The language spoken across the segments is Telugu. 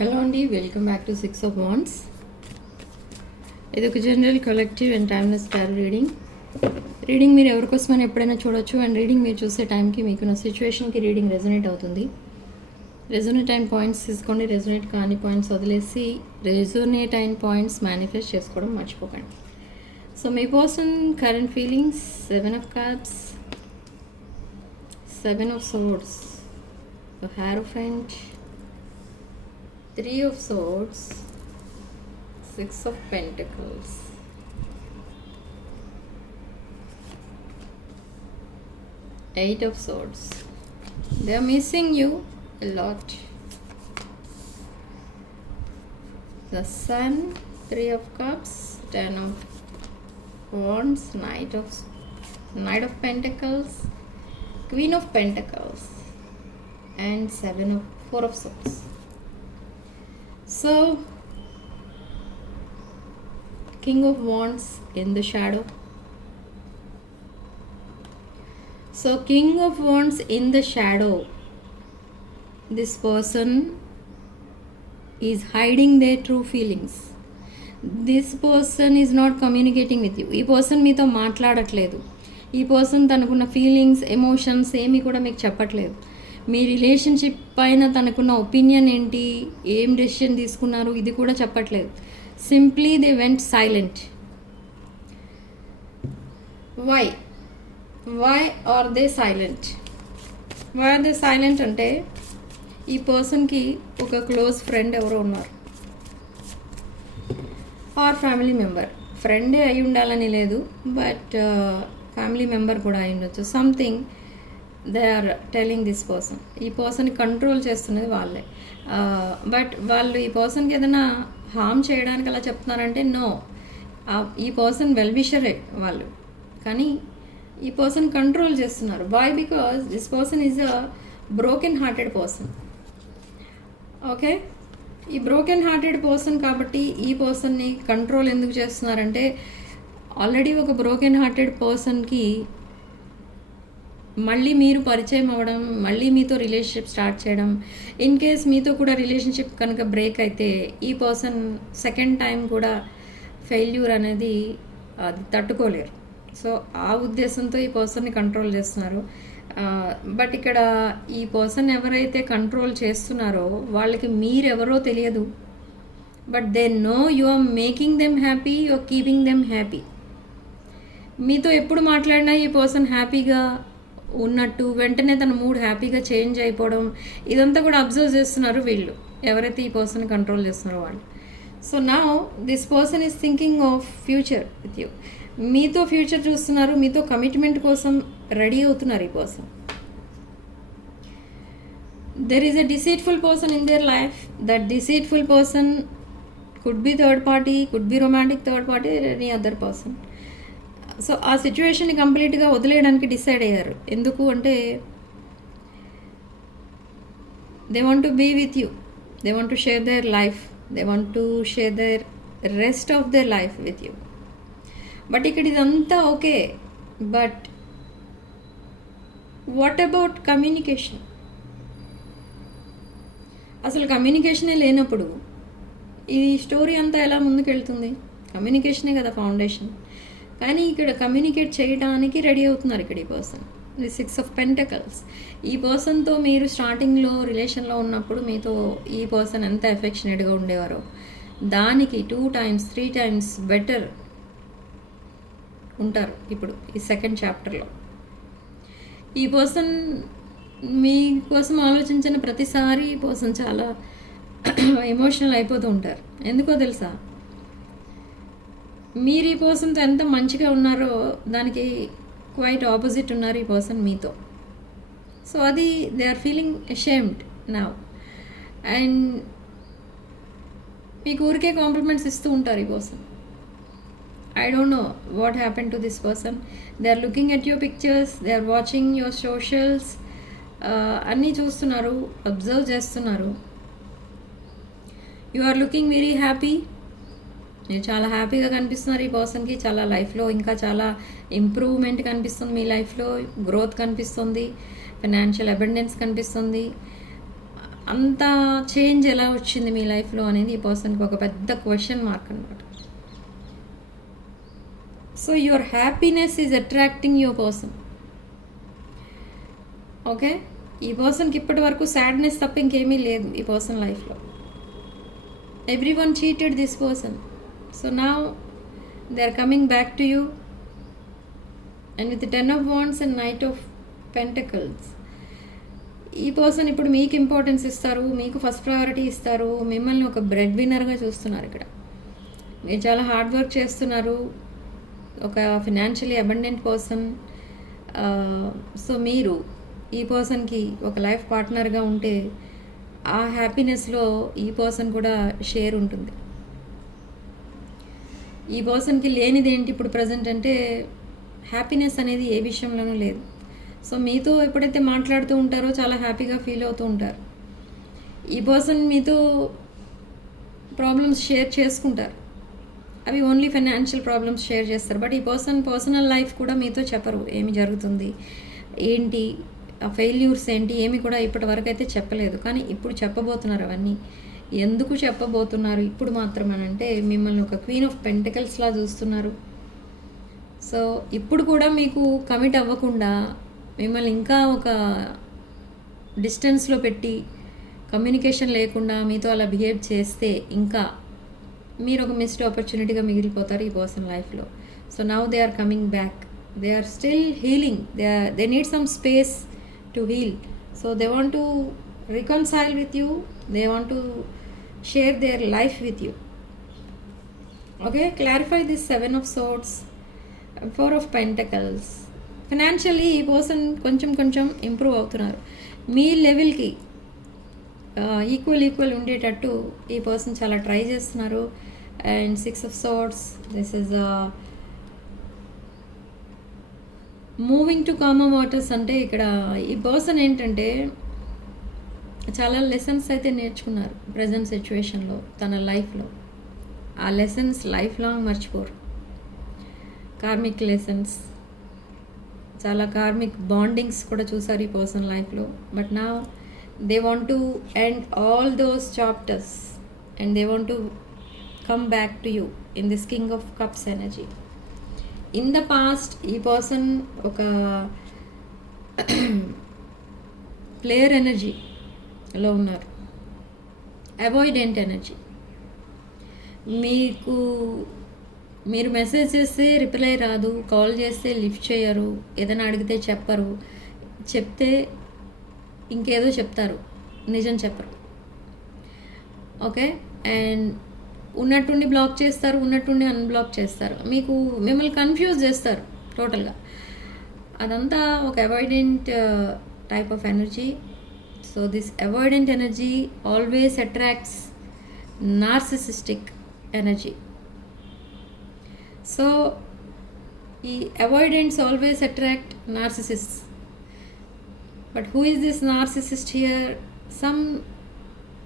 హలో అండి, welcome back to 6 of Wands. ఇది ఒక general collective and timeless tarot reading మీరు ఎవరికోసమని ఎప్పుడైనా చూడొచ్చు. అండ్ రీడింగ్ మీరు చూసే టైంకి మీకున్న సిచ్యువేషన్కి రీడింగ్ రెజొనేట్ అవుతుంది. రెజొనేట్ అయిన పాయింట్స్ తీసుకోండి, రెజొనేట్ కాని పాయింట్స్ వదిలేసి రెజొనేట్ అయిన పాయింట్స్ మేనిఫెస్ట్ చేసుకోవడం మర్చిపోకండి. సో మీ person current feelings 7 of Cups, 7 of Swords, the Hierophant, 3 of Swords, 6 of Pentacles, 8 of Swords. They are missing you a lot. The Sun, 3 of Cups, 10 of Wands, Knight of Pentacles, Queen of Pentacles, and 4 of Swords. So, King of Wands in the shadow. So, King of Wands in the shadow. This person is hiding their true feelings. This person is not communicating with you. ఈ పర్సన్ మీతో మాట్లాడట్లేదు. ఈ పర్సన్ తనకున్న ఫీలింగ్స్, ఎమోషన్స్ ఏమి కూడా మీకు చెప్పట్లేదు. మీ రిలేషన్షిప్ పైన తనకున్న ఒపీనియన్ ఏంటి, ఏం డెసిషన్ తీసుకున్నారు, ఇది కూడా చెప్పట్లేదు. Simply they went silent. Why are they silent? Why are they silent అంటే ఈ పర్సన్కి ఒక క్లోజ్ ఫ్రెండ్ ఎవరో ఉన్నారు, ఆర్ ఫ్యామిలీ మెంబర్. ఫ్రెండే అయి ఉండాలని లేదు, బట్ ఫ్యామిలీ మెంబర్ కూడా అయి ఉండొచ్చు. Something they are telling this person. ఈ పర్సన్ని కంట్రోల్ చేస్తున్నది వాళ్ళే. బట్ వాళ్ళు ఈ పర్సన్కి ఏదైనా హామ్ చేయడానికి అలా చెప్తున్నారంటే నో, ఈ పర్సన్ వెల్ విషరే వాళ్ళు, కానీ ఈ పర్సన్ కంట్రోల్ చేస్తున్నారు. వై? Because this person is a broken hearted person. Okay, ఈ బ్రోకెన్ హార్టెడ్ పర్సన్ కాబట్టి ఈ పర్సన్ని కంట్రోల్ ఎందుకు చేస్తున్నారంటే ఆల్రెడీ ఒక బ్రోకెన్ హార్టెడ్ పర్సన్కి మళ్ళీ మీరు పరిచయం అవ్వడం, మళ్ళీ మీతో రిలేషన్షిప్ స్టార్ట్ చేయడం, ఇన్ కేస్ మీతో కూడా రిలేషన్షిప్ కనుక బ్రేక్ అయితే ఈ పర్సన్ సెకండ్ టైం కూడా ఫెయిల్యూర్ అనేది అది తట్టుకోలేరు. సో ఆ ఉద్దేశంతో ఈ పర్సన్ని కంట్రోల్ చేస్తున్నారు. బట్ ఇక్కడ ఈ పర్సన్ ఎవరైతే కంట్రోల్ చేస్తున్నారో వాళ్ళకి మీరెవరో తెలియదు. But they know you are making them happy, you are keeping them happy. మీతో ఎప్పుడు మాట్లాడినా ఈ పర్సన్ హ్యాపీగా ఉన్నట్టు, వెంటనే తన మూడ్ హ్యాపీగా చేంజ్ అయిపోవడం, ఇదంతా కూడా అబ్జర్వ్ చేస్తున్నారు వీళ్ళు, ఎవరైతే ఈ పర్సన్ కంట్రోల్ చేస్తున్నారో వాళ్ళు. So now this person is thinking of future with you. మీతో ఫ్యూచర్ చూస్తున్నారు, మీతో కమిట్మెంట్ కోసం రెడీ అవుతున్నారు ఈ person. There is a deceitful person in their life. That deceitful person could be third party, could be romantic third party, any other person. So ఆ సిచ్యువేషన్ని కంప్లీట్గా వదిలేయడానికి డిసైడ్ అయ్యారు. ఎందుకు అంటే they want to be with you, they want to share their life, they want to share there rest of their life with you. But ఇక్కడ ఇదంతా okay, but what about communication? అసలు కమ్యూనికేషనే లేనప్పుడు ఈ స్టోరీ అంతా ఎలా ముందుకెళ్తుంది? కమ్యూనికేషనే కదా ఫౌండేషన్. కానీ ఇక్కడ కమ్యూనికేట్ చేయడానికి రెడీ అవుతున్నారు ఇక్కడ ఈ పర్సన్. The 6 of Pentacles. ఈ పర్సన్తో మీరు స్టార్టింగ్లో రిలేషన్లో ఉన్నప్పుడు మీతో ఈ పర్సన్ ఎంత ఎఫెక్షనేట్గా ఉండేవారో దానికి 2 times 3 times బెటర్ ఉంటారు ఇప్పుడు ఈ సెకండ్ చాప్టర్లో. ఈ పర్సన్ మీకోసం ఆలోచించిన ప్రతిసారి ఈ పర్సన్ చాలా ఎమోషనల్ అయిపోతూ ఉంటారు. ఎందుకో తెలుసా? మీరు ఈ పర్సన్తో ఎంత మంచిగా ఉన్నారో దానికి క్వైట్ ఆపోజిట్ ఉన్నారు ఈ పర్సన్ మీతో. సో అది they are feeling ashamed now. And మీకు ఊరికే కాంప్లిమెంట్స్ ఇస్తూ ఉంటారు ఈ person. I don't know what happen to this person. They are looking at your pictures, they are watching your socials, అన్నీ చూస్తున్నారు, అబ్జర్వ్ చేస్తున్నారు. You are looking very happy. మీరు చాలా హ్యాపీగా కనిపిస్తున్నారు ఈ పర్సన్కి. చాలా లైఫ్లో ఇంకా చాలా ఇంప్రూవ్మెంట్ కనిపిస్తుంది, మీ లైఫ్లో గ్రోత్ కనిపిస్తుంది, ఫైనాన్షియల్ అబండెన్స్ కనిపిస్తుంది. అంత చేంజ్ ఎలా వచ్చింది మీ లైఫ్లో అనేది ఈ పర్సన్కి ఒక పెద్ద క్వశ్చన్ మార్క్ అనమాట. So your happiness is attracting your person. Okay, ఈ పర్సన్కి ఇప్పటి వరకు సాడ్నెస్ తప్ప ఇంకేమీ లేదు ఈ పర్సన్ లైఫ్లో. Everyone cheated this person. So now they are coming back to you and with 10 of Wands and Knight of Pentacles. ఈ పర్సన్ ఇప్పుడు మీకు ఇంపార్టెన్స్ ఇస్తారు, మీకు ఫస్ట్ ప్రయారిటీ ఇస్తారు, మిమ్మల్ని ఒక బ్రెడ్ విన్నర్గా చూస్తున్నారు. ఇక్కడ మీరు చాలా హార్డ్ వర్క్ చేస్తున్నారు, ఒక ఫినాన్షియలీ అబండెంట్ పర్సన్. సో మీరు ఈ పర్సన్కి ఒక లైఫ్ పార్ట్నర్గా ఉంటే ఆ హ్యాపీనెస్లో ఈ పర్సన్ కూడా షేర్ ఉంటుంది. ఈ పర్సన్కి లేనిది ఏంటి ఇప్పుడు ప్రజెంట్ అంటే హ్యాపీనెస్ అనేది ఏ విషయంలోనూ లేదు. సో మీతో ఎప్పుడైతే మాట్లాడుతూ ఉంటారో చాలా హ్యాపీగా ఫీల్ అవుతూ ఉంటారు. ఈ పర్సన్ మీతో ప్రాబ్లమ్స్ షేర్ చేసుకుంటారు, అవి ఓన్లీ ఫైనాన్షియల్ ప్రాబ్లమ్స్ షేర్ చేస్తారు. బట్ ఈ పర్సనల్ లైఫ్ కూడా మీతో చెప్పరు, ఏమి జరుగుతుంది ఏంటి, ఆ ఫెయిల్యూర్స్ ఏంటి, ఏమి కూడా ఇప్పటి వరకు అయితే చెప్పలేదు. కానీ ఇప్పుడు చెప్పబోతున్నారు అవన్నీ. ఎందుకు చెప్పబోతున్నారు ఇప్పుడు మాత్రమేనంటే మిమ్మల్ని ఒక క్వీన్ ఆఫ్ పెంటికల్స్లా చూస్తున్నారు. సో ఇప్పుడు కూడా మీకు కమిట్ అవ్వకుండా మిమ్మల్ని ఇంకా ఒక డిస్టెన్స్లో పెట్టి కమ్యూనికేషన్ లేకుండా మీతో అలా బిహేవ్ చేస్తే ఇంకా మీరు ఒక మిస్డ్ ఆపర్చునిటీగా మిగిలిపోతారు ఈ పర్సన్ లైఫ్లో. So now they are coming back, they are still healing, they need some space to heal. So they want to reconcile with you, they want to share their life with you. Okay, clarify this 7 of Swords, 4 of Pentacles. Financially ఈ పర్సన్ కొంచెం ఇంప్రూవ్ అవుతున్నారు. మీ లెవెల్కి ఈక్వల్ ఉండేటట్టు ఈ పర్సన్ చాలా ట్రై చేస్తున్నారు. And 6 of Swords, this is moving to common waters. అంటే ఇక్కడ ఈ పర్సన్ ఏంటంటే చాలా లెసన్స్ అయితే నేర్చుకున్నారు ప్రజెంట్ సిచ్యువేషన్లో తన లైఫ్లో. ఆ లెసన్స్ లైఫ్ లాంగ్ మర్చిపోరు. కార్మిక్ లెసన్స్, చాలా కార్మిక్ బాండింగ్స్ కూడా చూసారు ఈ పర్సన్ లైఫ్లో. But now they want to end all those chapters and they want to come back to you in this king of cups energy. In the past ఈ పర్సన్ ఒక ప్లేయర్ ఎనర్జీలో ఉన్నారు, అవాయిడెంట్ ఎనర్జీ. మీరు మెసేజ్ చేస్తే రిప్లై రాదు, కాల్ చేస్తే లిఫ్ట్ చేయరు, ఏదైనా అడిగితే చెప్పరు, చెప్తే ఇంకేదో చెప్తారు, నిజం చెప్పరు. ఓకే, అండ్ ఉన్నట్టుండి బ్లాక్ చేస్తారు, ఉన్నట్టుండి అన్బ్లాక్ చేస్తారు, మిమ్మల్ని కన్ఫ్యూజ్ చేస్తారు టోటల్గా. అదంతా ఒక avoidant type of energy. So this avoidant energy always attracts narcissistic energy. So ఈ avoidants always attract narcissists. But who is this narcissist here? Some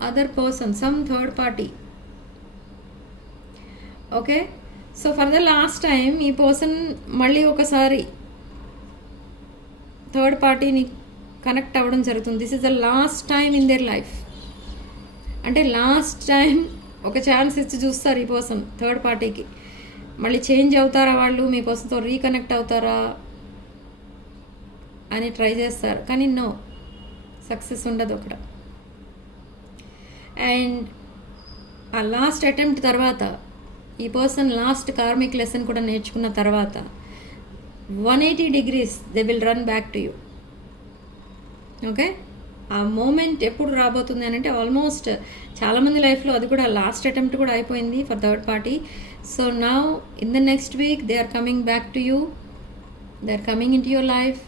other person, some third party. Okay, so for the last time ఈ పర్సన్ మళ్ళీ ఒకసారి థర్డ్ పార్టీని కనెక్ట్ అవ్వడం జరుగుతుంది. This is the last time in their life. అంటే లాస్ట్ టైం ఒక ఛాన్స్ ఇచ్చి చూస్తారు ఈ పర్సన్ థర్డ్ పార్టీకి. మళ్ళీ చేంజ్ అవుతారా వాళ్ళు, మీ పర్సన్తో రీకనెక్ట్ అవుతారా అని ట్రై చేస్తారు, కానీ నో, సక్సెస్ ఉండదు అక్కడ. అండ్ ఆ లాస్ట్ అటెంప్ట్ తర్వాత ఈ పర్సన్ లాస్ట్ కార్మిక్ లెసన్ కూడా నేర్చుకున్న తర్వాత 180 degrees they will run back to you. Okay, ఆ మూమెంట్ ఎప్పుడు రాబోతుంది అని అంటే ఆల్మోస్ట్ చాలామంది లైఫ్లో అది కూడా లాస్ట్ అటెంప్ట్ కూడా అయిపోయింది for third party. So now in the next week they are coming back to you, they are coming into your life.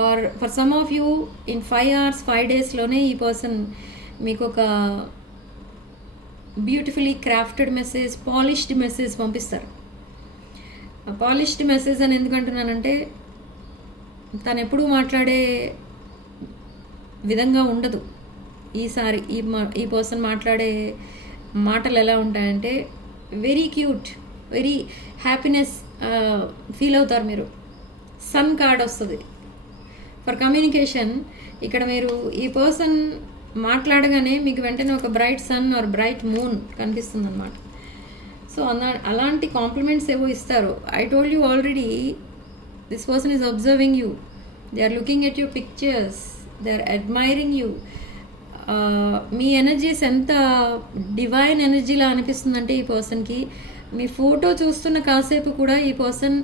Or for some of you in 5 hours 5 daysలోనే ఈ పర్సన్ మీకు ఒక beautifully crafted message, polished message పంపిస్తారు. పాలిష్డ్ మెసేజ్ అని ఎందుకంటున్నానంటే తను ఎప్పుడూ మాట్లాడే విధంగా ఉండదు. ఈసారి ఈ పర్సన్ మాట్లాడే మాటలు ఎలా ఉంటాయంటే very cute, very happiness feel అవుతారు మీరు. సన్ కార్డ్ వస్తుంది ఫర్ కమ్యూనికేషన్. ఇక్కడ మీరు ఈ పర్సన్ మాట్లాడగానే మీకు వెంటనే ఒక bright sun or bright moon కనిపిస్తుంది అనమాట. సో అలాంటి కాంప్లిమెంట్స్ ఏవో ఇస్తారు. I told you already, this person is observing you, they are looking at your pictures, they are admiring you. మీ ఎనర్జీస్ ఎంత డివైన్ ఎనర్జీలా అనిపిస్తుందంటే ఈ పర్సన్కి, మీ ఫోటో చూస్తున్న కాసేపు కూడా ఈ పర్సన్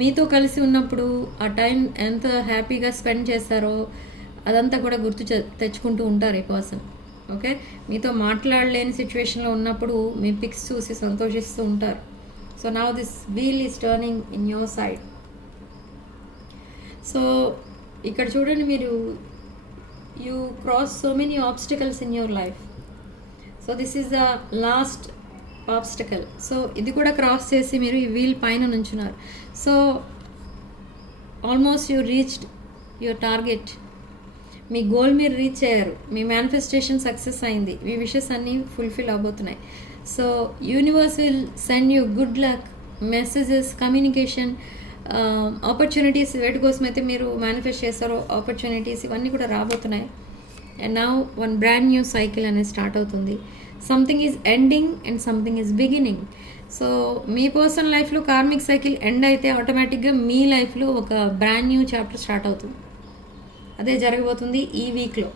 మీతో కలిసి ఉన్నప్పుడు ఆ టైం ఎంత హ్యాపీగా స్పెండ్ చేస్తారో అదంతా కూడా తెచ్చుకుంటూ ఉంటారు ఈ పర్సన్. ఓకే, మీతో మాట్లాడలేని సిచ్యువేషన్లో ఉన్నప్పుడు మీ పిక్స్ చూసి సంతోషిస్తూ ఉంటారు. So now this wheel is turning in your side. So ఇక్కడ చూడండి, మీరు you cross so many obstacles in your life. So this is the last obstacle. So ఇది కూడా క్రాస్ చేసి మీరు ఈ వీల్ పైన నుంచున్నారు. So almost you reached your target. మీ గోల్ మీరు రీచ్ అయ్యారు, మీ మేనిఫెస్టేషన్ సక్సెస్ అయింది, మీ విషెస్ అన్నీ ఫుల్ఫిల్ అవబోతున్నాయి. So universe will send you good luck, messages, communication, opportunities. వేటి కోసం అయితే మీరు మేనిఫెస్ట్ చేస్తారో ఆపర్చునిటీస్ ఇవన్నీ కూడా రాబోతున్నాయి. And now one brand new cycle అనేది స్టార్ట్ అవుతుంది. Something is ending and something is beginning. So me personal లైఫ్లో కార్మిక్ సైకిల్ ఎండ్ అయితే ఆటోమేటిక్గా మీ లైఫ్లో ఒక బ్రాండ్ న్యూ చాప్టర్ స్టార్ట్ అవుతుంది. అదే జరగబోతుంది ఈ వీక్లో.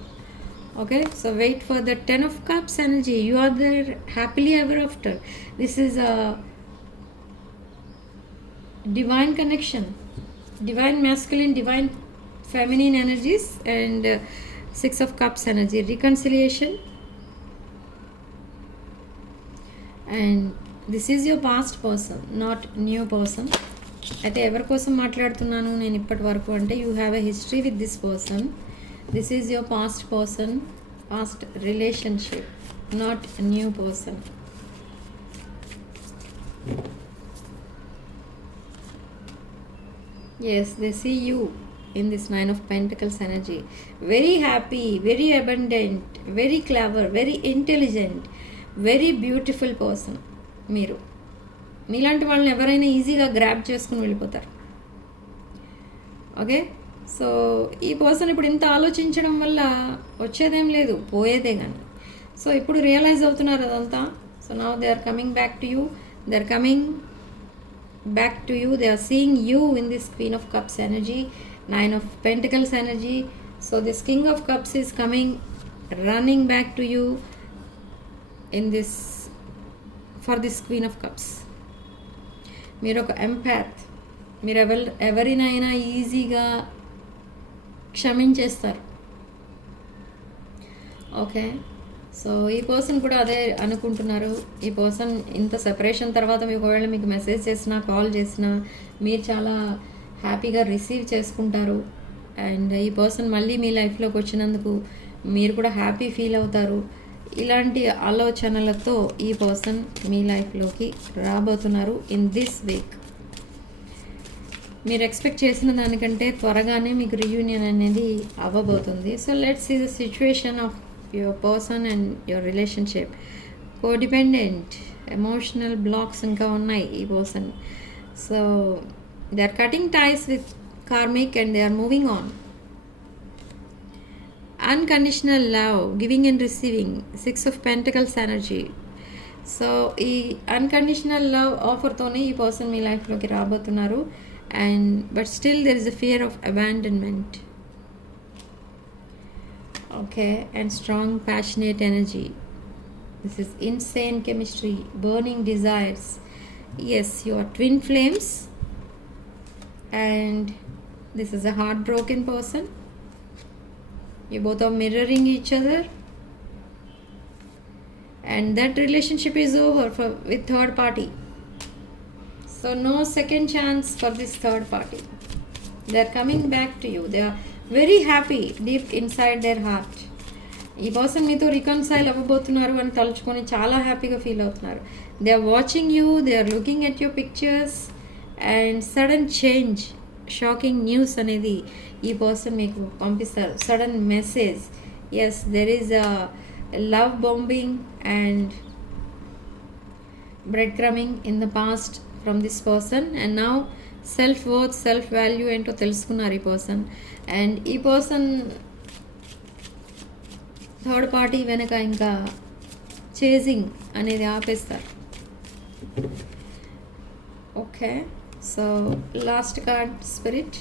Okay, so wait for the 10 of Cups energy. You are there happily ever after. This is a divine connection, divine masculine, divine feminine energies, and 6 of Cups energy, reconciliation. And this is your past person, not new person. అయితే ఎవరి కోసం మాట్లాడుతున్నాను నేను ఇప్పటి వరకు అంటే, you have a history with this person. This is your past person, past relationship, not new person. Yes, they see you in this 9 of Pentacles energy. Very happy, very abundant, very clever, very intelligent, very beautiful person. మీలాంటి వాళ్ళని ఎవరైనా ఈజీగా గ్రాబ్ చేసుకుని వెళ్ళిపోతారు. ఓకే, సో ఈ పర్సన్ ఇప్పుడు ఇంత ఆలోచించడం వల్ల వచ్చేదేం లేదు, పోయేదే కానీ. సో ఇప్పుడు రియలైజ్ అవుతున్నారు అదంతా. So now they are coming back to you, they are coming back to you, they are seeing you in this Queen of Cups energy, 9 of Pentacles energy. So this King of Cups is coming, running back to you in this, for this Queen of Cups. మీరు ఒక ఎంపాత్, మీరు ఎవరినైనా ఈజీగా క్షమించేస్తారు. ఓకే, సో ఈ పర్సన్ కూడా అదే అనుకుంటున్నారు. ఈ పర్సన్ ఇంత సెపరేషన్ తర్వాత ఒకవేళ మీకు మెసేజ్ చేసినా, కాల్ చేసినా మీరు చాలా హ్యాపీగా రిసీవ్ చేసుకుంటారు. అండ్ ఈ పర్సన్ మళ్ళీ మీ లైఫ్లోకి వచ్చినందుకు మీరు కూడా హ్యాపీ ఫీల్ అవుతారు. ఇలాంటి ఆలోచనలతో ఈ పర్సన్ మీ లైఫ్లోకి రాబోతున్నారు ఇన్ దిస్ వీక్. మీరు ఎక్స్పెక్ట్ చేసిన దానికంటే త్వరగానే మీకు రియూనియన్ అనేది అవ్వబోతుంది. So let's see the situation of your person and your relationship. Codependent, emotional blocks ఇంకా ఉన్నాయి ఈ person. So they are cutting ties with karmic and they are moving on. Unconditional love, giving and receiving, 6 of Pentacles energy. So ఈ అన్కండిషనల్ లవ్ ఆఫర్తోనే ఈ పర్సన్ మీ లైఫ్లోకి రాబోతున్నారు. And but still there is a fear of abandonment. Okay, and strong passionate energy. This is insane chemistry, burning desires. Yes, you are twin flames, and this is a heartbroken person. You both are mirroring each other, and that relationship is over with third party. So no second chance for this third party. They are coming back to you. They are very happy deep inside their heart. ఈ పర్సన్ మీతో రికన్సైల్ అవ్వబోతున్నారు అని తలుచుకొని చాలా హ్యాపీగా ఫీల్ అవుతున్నారు. They are watching you, they are looking at your pictures, and sudden change, shocking news అనేది ఈ పర్సన్ మీకు పంపిస్తారు. Sudden message. Yes, there is a love bombing and bread crumbing in the past from this person. And now self worth, self value ఏంటో తెలుసుకున్నారు ఈ పర్సన్. అండ్ ఈ పర్సన్ థర్డ్ పార్టీ వెనక ఇంకా చేజింగ్ అనేది ఆపేస్తారు. Okay, so last card spirit.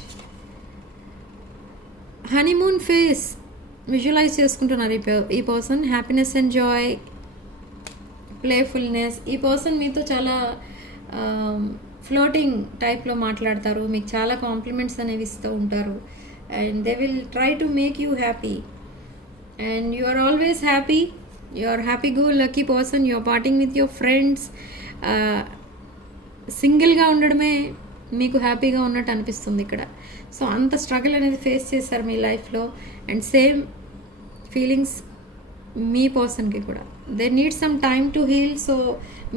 Honeymoon phase visualise చేసుకుంటున్నారు ఈ person. Happiness and joy, playfulness. ఈ పర్సన్ మీతో చాలా ఫ్లోటింగ్ టైప్లో మాట్లాడతారు, మీకు చాలా కాంప్లిమెంట్స్ అనేవి ఇస్తూ ఉంటారు. And they will try to make you happy and you are always happy. You are happy go lucky person. You are parting with your friends. సింగిల్గా ఉండడమే మీకు హ్యాపీగా ఉన్నట్టు అనిపిస్తుంది ఇక్కడ. సో అంత స్ట్రగుల్ అనేది ఫేస్ చేశారు మీ లైఫ్లో. అండ్ సేమ్ ఫీలింగ్స్ మీ పర్సన్కి కూడా. They need some time to heal. So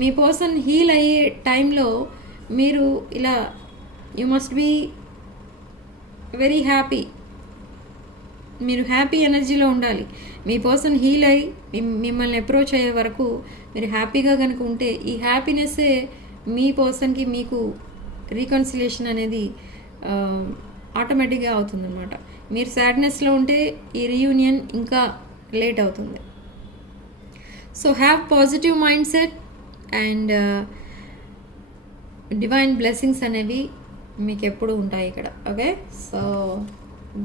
మీ పర్సన్ హీల్ అయ్యే టైంలో మీరు ఇలా you must be very happy. మీరు హ్యాపీ ఎనర్జీలో ఉండాలి. మీ పర్సన్ హీల్ అయ్యి మిమ్మల్ని అప్రోచ్ అయ్యే వరకు మీరు హ్యాపీగా కనుక ఉంటే ఈ హ్యాపీనెస్సే మీ పర్సన్కి మీకు రీకన్సిలేషన్ అనేది ఆటోమేటిక్గా అవుతుందన్నమాట. మీరు సాడ్నెస్లో ఉంటే ఈ రీయూనియన్ ఇంకా లేట్ అవుతుంది. So have positive mindset and divine blessings అనేవి మీకు ఎప్పుడు ఉంటాయి ఇక్కడ. Okay, so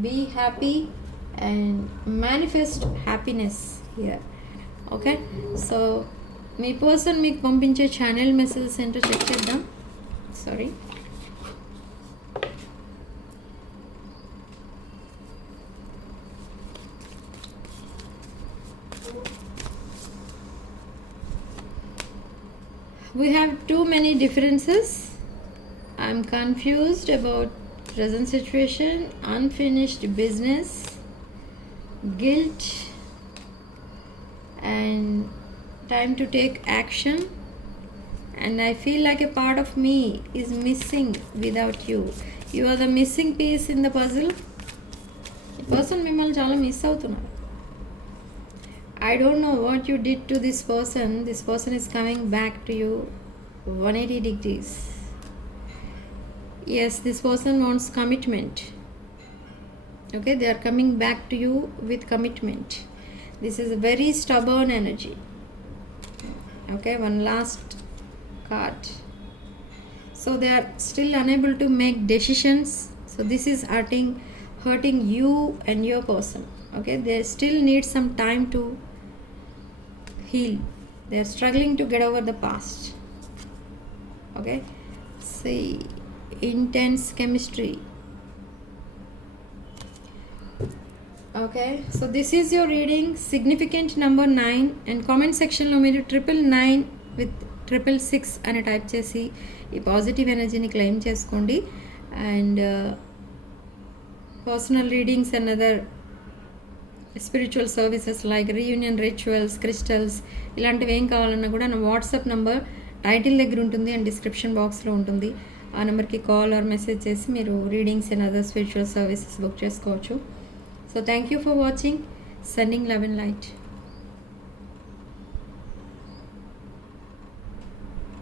be happy and manifest happiness here. Okay, so మీ పర్సన్ మీకు పంపించే ఛానల్ మెసేజెస్ ఏంటో చెక్ చేద్దాం. Sorry, we have too many differences. I'm confused about present situation, unfinished business, guilt, and time to take action. And I feel like a part of me is missing without you. You are the missing piece in the puzzle. The person mimmalni chaala miss avutunnaru. I don't know what you did to this person. This person is coming back to you 180 degrees. Yes, this person wants commitment. Okay, they are coming back to you with commitment. This is a very stubborn energy. Okay, one last card. So they are still unable to make decisions. So this is hurting you and your person. Okay, they still need some time to heal. They are struggling to get over the past. Okay, see, intense chemistry. Okay, so this is your reading. Significant number 9 and comment section lo meeru 999 with 666 అని టైప్ చేసి ఈ పాజిటివ్ ఎనర్జీని క్లెయిమ్ చేసుకోండి. And personal readings and other spiritual services like reunion rituals, crystals, ఇలాంటివి ఏం కావాలన్నా కూడా నా వాట్సాప్ నంబర్ టైటిల్ దగ్గర ఉంటుంది అండ్ డిస్క్రిప్షన్ బాక్స్లో ఉంటుంది. ఆ నెంబర్కి కాల్ ఆర్ మెసేజ్ చేసి మీరు readings and other spiritual services book చేసుకోవచ్చు. So thank you for watching. Sending love and light.